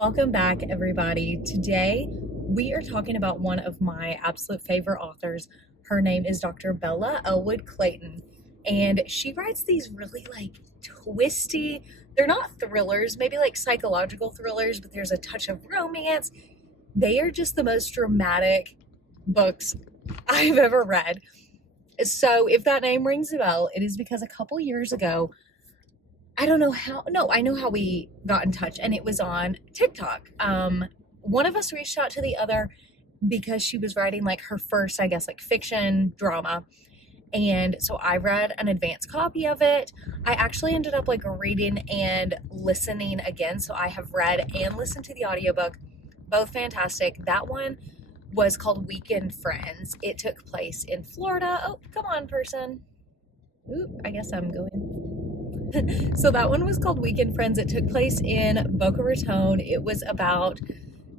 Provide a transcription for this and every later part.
Welcome back, everybody. Today, we are talking about one of my absolute favorite authors. Her name is Dr. Bella Ellwood-Clayton, and she writes these really twisty, they're not thrillers, maybe like psychological thrillers, but there's a touch of romance. They are just the most dramatic books I've ever read. So, if that name rings a bell, it is because a couple years ago, I don't know how. No, I know how we got in touch, and it was on TikTok. One of us reached out to the other because she was writing like her first, I guess, like fiction drama. And so I read an advanced copy of it. I actually ended up like reading and listening again. So I have read and listened to the audiobook, both fantastic. That one was called Weekend Friends. It took place in Florida. Oh, come on, person. Oop, I guess I'm going. So that one was called Weekend Friends. It took place in Boca Raton. It was about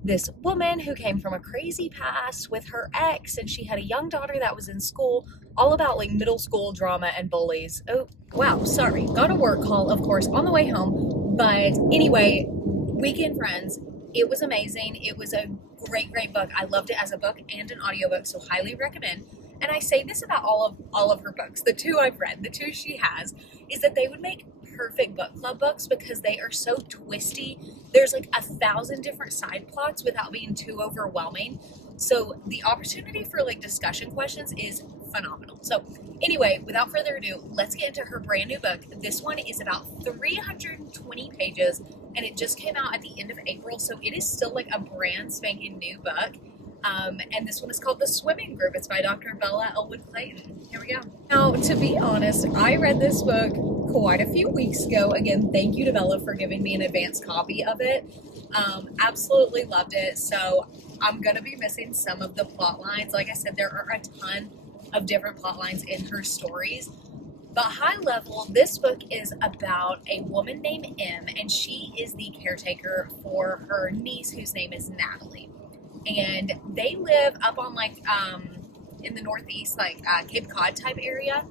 this woman who came from a crazy past with her ex, and she had a young daughter that was in school, all about like middle school drama and bullies. Oh, wow, sorry. Got a work call, of course, on the way home. But anyway, Weekend Friends, it was amazing. It was a great book. I loved it as a book and an audiobook, so highly recommend. And I say this about all of her books, the two I've read, the two she has, is that they would make perfect book club books because they are so twisty. There's like 1,000 different side plots without being too overwhelming. So the opportunity for like discussion questions is phenomenal. So anyway, without further ado, let's get into her brand new book. This one is about 320 pages and it just came out at the end of April. So it is still like a brand spanking new book. And this one is called The Swimming Group. It's by Dr. Bella Ellwood-Clayton. Here we go. Now, to be honest, I read this book quite a few weeks ago. Again, thank you to Bella for giving me an advanced copy of it. Absolutely loved it. So I'm going to be missing some of the plot lines. Like I said, there are a ton of different plot lines in her stories. But high level, this book is about a woman named M, and she is the caretaker for her niece, whose name is Natalie. And they live up on in the Northeast, Cape Cod type area.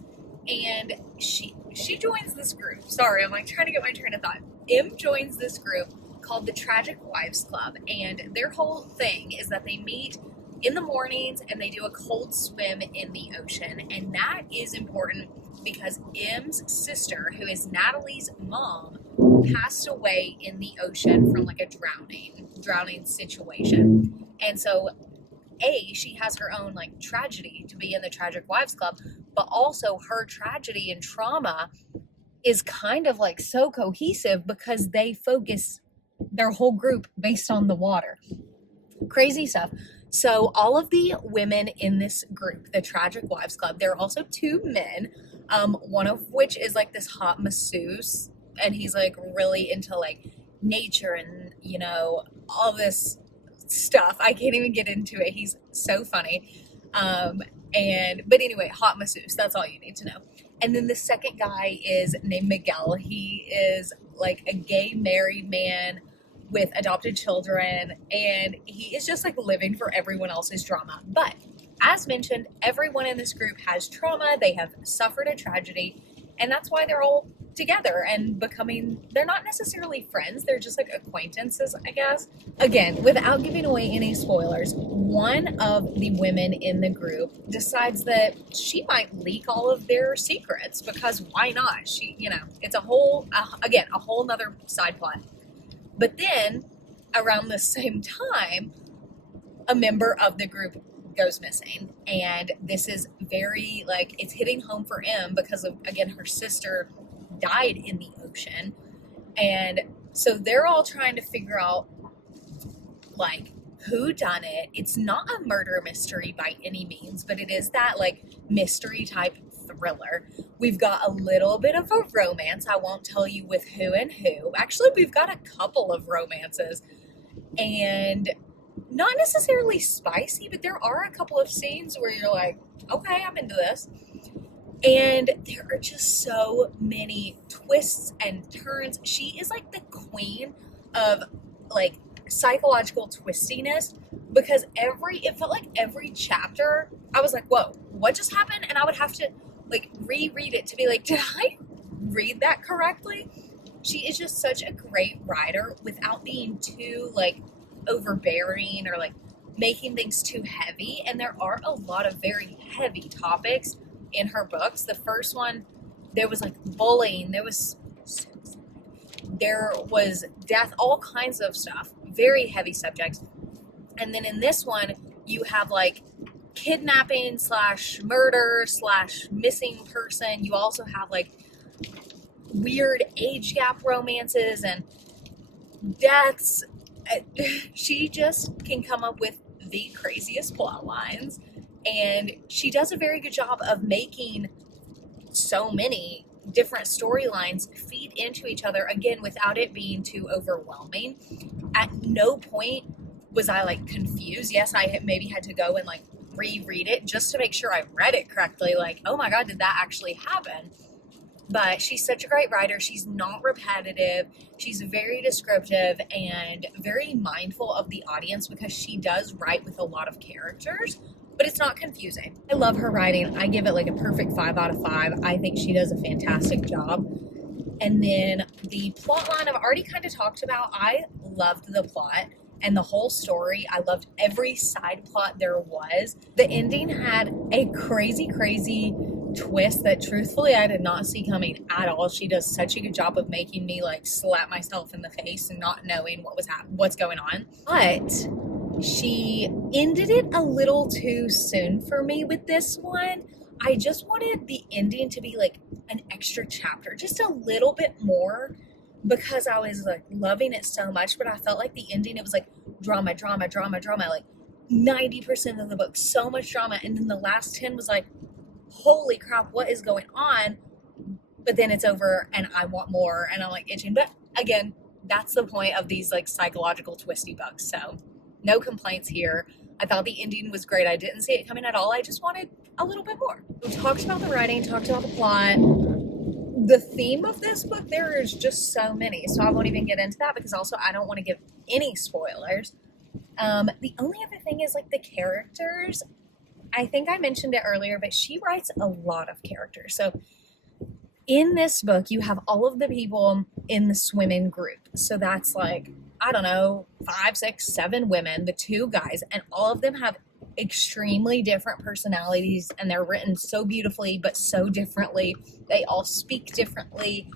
And she joins this group. Sorry, I'm trying to get my train of thought. M joins this group called the Tragic Wives Club. And their whole thing is that they meet in the mornings and they do a cold swim in the ocean. And that is important because M's sister, who is Natalie's mom, passed away in the ocean from a drowning situation. And so she has her own tragedy to be in the Tragic Wives Club, but also her tragedy and trauma is kind of so cohesive because they focus their whole group based on the water. Crazy stuff. So all of the women in this group, the Tragic Wives Club, there are also two men, one of which is this hot masseuse, and he's really into nature and all this stuff. I can't even get into it. He's so funny. But anyway, hot masseuse, that's all you need to know. And then the second guy is named Miguel. He is a gay married man with adopted children, and he is just living for everyone else's drama. But as mentioned, everyone in this group has trauma. They have suffered a tragedy, and that's why they're all together and they're not necessarily friends, they're just acquaintances, I guess. Again, without giving away any spoilers, one of the women in the group decides that she might leak all of their secrets because why not? It's a whole nother side plot. But then around the same time, a member of the group goes missing, and this is very it's hitting home for M because of, again, her sister died in the ocean. And so they're all trying to figure out who done it. It's not a murder mystery by any means, but it is that mystery type thriller. We've got a little bit of a romance. I won't tell you with who and who. Actually, we've got a couple of romances, and not necessarily spicy, but there are a couple of scenes where you're okay, I'm into this. And there are just so many twists and turns. She is the queen of psychological twistiness because it felt like every chapter I was whoa, what just happened? And I would have to reread it to be did I read that correctly? she is just such a great writer without being too like overbearing or like making things too heavy. And there are a lot of very heavy topics in her books. The first one, there was like bullying, there was suicide, there was death, all kinds of stuff, very heavy subjects. And then in this one, you have like kidnapping slash murder slash missing person. You also have like weird age gap romances and deaths. She just can come up with the craziest plot lines, and she does a very good job of making so many different storylines feed into each other, again, without it being too overwhelming. At no point was I like confused. Yes, I maybe had to go and like reread it just to make sure I read it correctly. Like, oh my God, did that actually happen? But she's such a great writer. She's not repetitive. She's very descriptive and very mindful of the audience because she does write with a lot of characters, but it's not confusing. I love her writing. I give it like a perfect 5 out of 5. I think she does a fantastic job. And then the plot line I've already kind of talked about. I loved the plot and the whole story. I loved every side plot there was. The ending had a crazy twist that truthfully I did not see coming at all. She does such a good job of making me like slap myself in the face and not knowing what's going on. But she ended it a little too soon for me with this one. I just wanted the ending to be like an extra chapter, just a little bit more, because I was like loving it so much, but I felt like the ending, it was like drama, like 90% of the book, so much drama. And then the last 10 was like, holy crap, what is going on? But then it's over and I want more and I'm like itching. But again, that's the point of these like psychological twisty books. So no complaints here. I thought the ending was great. I didn't see it coming at all. I just wanted a little bit more. We talked about the writing, talked about the plot. The theme of this book, there is just so many. So I won't even get into that because also I don't want to give any spoilers. The only other thing is like the characters. I think I mentioned it earlier, but she writes a lot of characters. So in this book, you have all of the people in the swimming group. So that's like, I don't know, 5, 6, 7 women, the 2 guys, and all of them have extremely different personalities, and they're written so beautifully, but so differently. They all speak differently,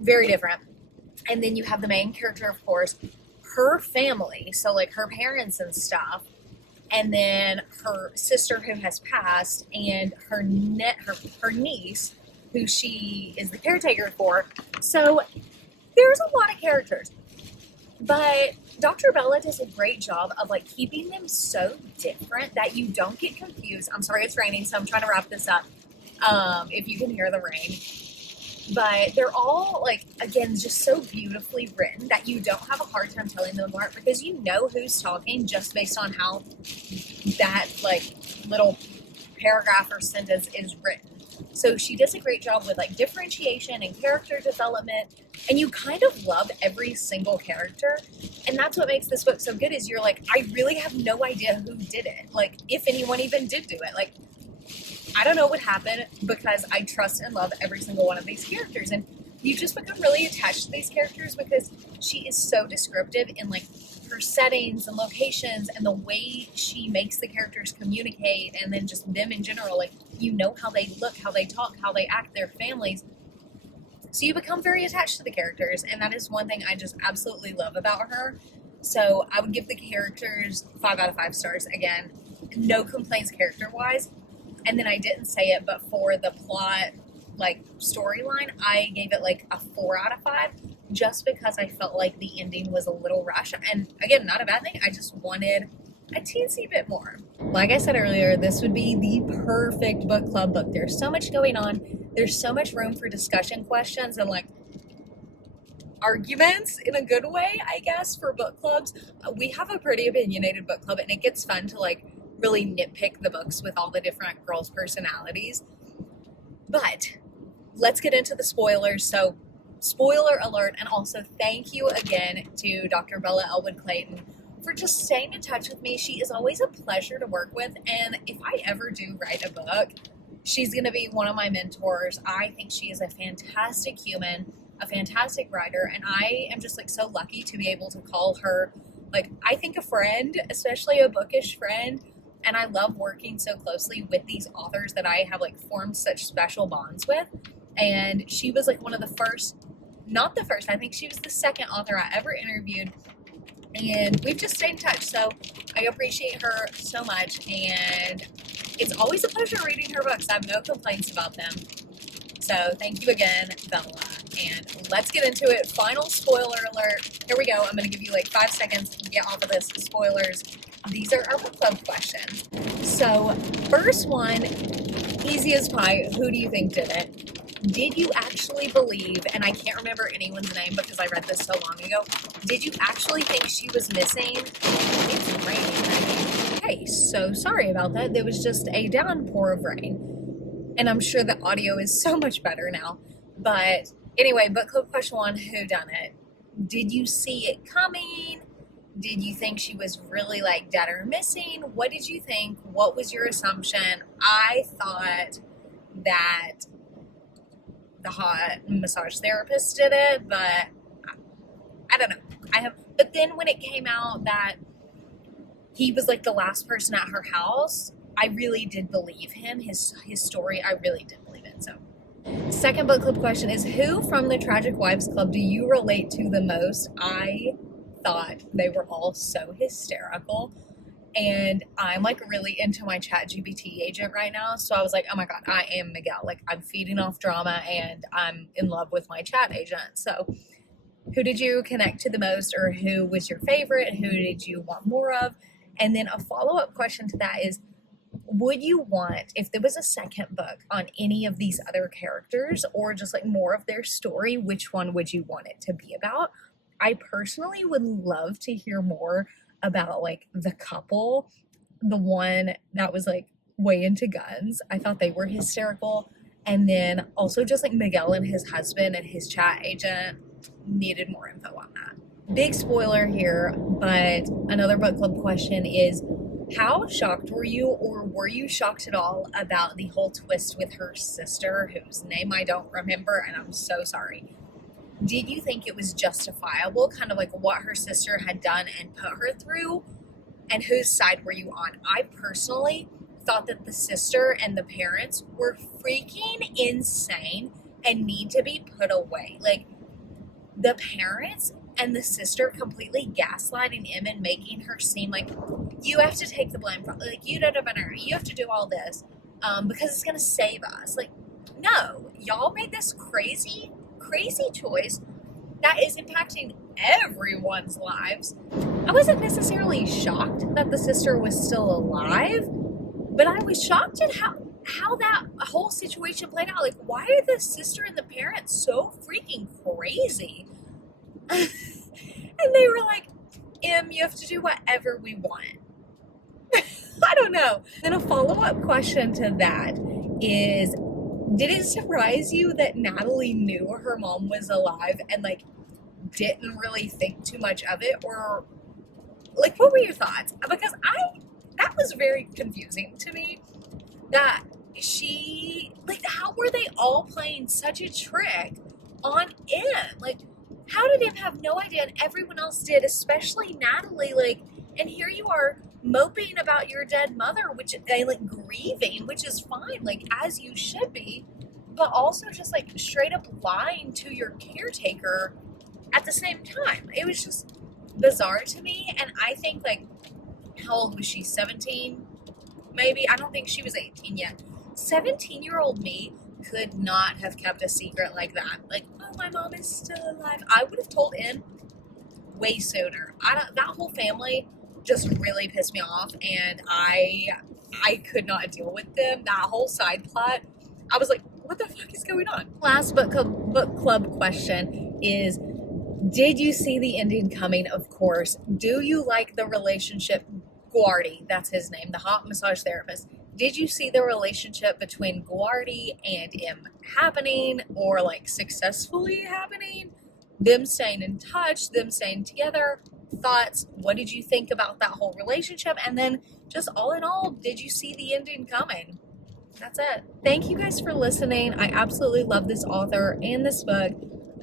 very different. And then you have the main character, of course, her family, so like her parents and stuff, and then her sister who has passed, and her niece, who she is the caretaker for. So there's a lot of characters, but Dr. Bella does a great job of like keeping them so different that you don't get confused. I'm sorry it's raining, so I'm trying to wrap this up. If you can hear the rain. But they're all, like, again, just so beautifully written that you don't have a hard time telling them apart because you know who's talking just based on how that, like, little paragraph or sentence is written. So she does a great job with, like, differentiation and character development, and you kind of love every single character. And that's what makes this book so good is you're like, I really have no idea who did it. Like, if anyone even did do it. Like, I don't know what happened because I trust and love every single one of these characters. And you just become really attached to these characters because she is so descriptive in like her settings and locations and the way she makes the characters communicate and then just them in general. Like, you know how they look, how they talk, how they act, their families. So you become very attached to the characters. And that is one thing I just absolutely love about her. So I would give the characters 5 out of 5 stars. Again, no complaints character-wise. And then I didn't say it, but for the plot, like, storyline, I gave it, like, a 4 out of 5, just because I felt like the ending was a little rushed. And, again, not a bad thing. I just wanted a teensy bit more. Like I said earlier, this would be the perfect book club book. There's so much going on. There's so much room for discussion questions and, like, arguments in a good way, I guess, for book clubs. We have a pretty opinionated book club, and it gets fun to, like, really nitpick the books with all the different girls' personalities. But let's get into the spoilers. So, spoiler alert, and also thank you again to Dr. Bella Ellwood-Clayton for just staying in touch with me. She is always a pleasure to work with, and if I ever do write a book, she's going to be one of my mentors. I think she is a fantastic human. a fantastic writer, and I am just like so lucky to be able to call her, like, I think a friend, especially a bookish friend. And I love working so closely with these authors that I have like formed such special bonds with. And she was like one of the first, not the first, I think she was the second author I ever interviewed. And we've just stayed in touch. So I appreciate her so much. And it's always a pleasure reading her books. I have no complaints about them. So thank you again, Bella. And let's get into it. Final spoiler alert. Here we go. I'm going to give you like 5 seconds to get off of this. Spoilers. These are our book club questions. So first one, easy as pie. Who do you think did it? Did you actually believe, and I can't remember anyone's name because I read this so long ago, did you actually think she was missing? It's raining. Hey, so sorry about that. There was just a downpour of rain. And I'm sure the audio is so much better now. But anyway, book club question 1, who done it? Did you see it coming? Did you think she was really like dead or missing? What did you think? What was your assumption? I thought that the hot massage therapist did it, but I don't know. But then when it came out that he was like the last person at her house, I really did believe him. His story, I really did believe it. So, second book club question is, who from the Tragic Wives Club do you relate to the most? I thought they were all so hysterical. And I'm like really into my ChatGPT agent right now. So I was like, oh my God, I am Miguel. Like, I'm feeding off drama and I'm in love with my chat agent. So who did you connect to the most, or who was your favorite? Who did you want more of? And then a follow-up question to that is, would you want, if there was a second book on any of these other characters or just like more of their story, which one would you want it to be about? I personally would love to hear more about like the couple, the one that was like way into guns. I thought they were hysterical. And then also just like Miguel and his husband and his chat agent, needed more info on that. Big spoiler here, but another book club question is, how shocked were you, or were you shocked at all about the whole twist with her sister, whose name I don't remember, and I'm so sorry. Did you think it was justifiable, kind of like what her sister had done and put her through? And whose side were you on? I personally thought that the sister and the parents were freaking insane and need to be put away. Like, the parents and the sister completely gaslighting him and making her seem like, you have to take the blame for, like, you have to do all this because it's going to save us. Like, no, y'all made this crazy choice that is impacting everyone's lives. I wasn't necessarily shocked that the sister was still alive, but I was shocked at how that whole situation played out. Like, why are the sister and the parents so freaking crazy? And they were like, you have to do whatever we want. I don't know. Then a follow-up question to that is, did it surprise you that Natalie knew her mom was alive and like didn't really think too much of it? Or like, what were your thoughts? Because that was very confusing to me, that she, like, how were they all playing such a trick on Em? Like, how did Em have no idea and everyone else did, especially Natalie? Like, and here you are moping about your dead mother, which, like, grieving, which is fine, like, as you should be, but also just, like, straight up lying to your caretaker at the same time. It was just bizarre to me. And I think, like, how old was she? 17? Maybe? I don't think she was 18 yet. 17-year-old me could not have kept a secret like that. Like, oh, my mom is still alive. I would have told Em way sooner. That whole family just really pissed me off, and I could not deal with them. That whole side plot, I was like, what the fuck is going on? Last book club question is, did you see the ending coming? Of course. Do you like the relationship? Guardi, that's his name, the hot massage therapist. Did you see the relationship between Guardi and Em happening, or like successfully happening? Them staying in touch, them staying together. Thoughts? What did you think about that whole relationship? And then just all in all, did you see the ending coming? That's it. Thank you guys for listening. I absolutely love this author and this book.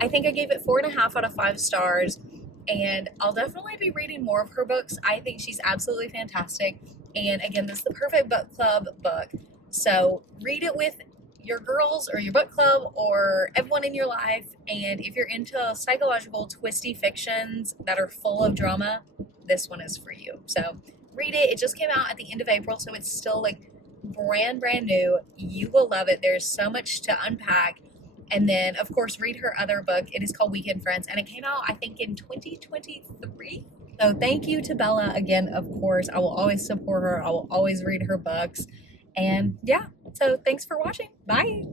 I think I gave it 4.5 out of 5 stars, and I'll definitely be reading more of her books. I think she's absolutely fantastic. And again, this is the perfect book club book. So read it with your girls or your book club or everyone in your life. And if you're into psychological, twisty fictions that are full of drama, this one is for you. So read it. It just came out at the end of April, so it's still like brand new. You will love it. There's so much to unpack. And then, of course, read her other book. It is called Weekend Friends, and it came out, I think, in 2023. So thank you to Bella again. Of course, I will always support her. I will always read her books. And yeah, so thanks for watching. Bye.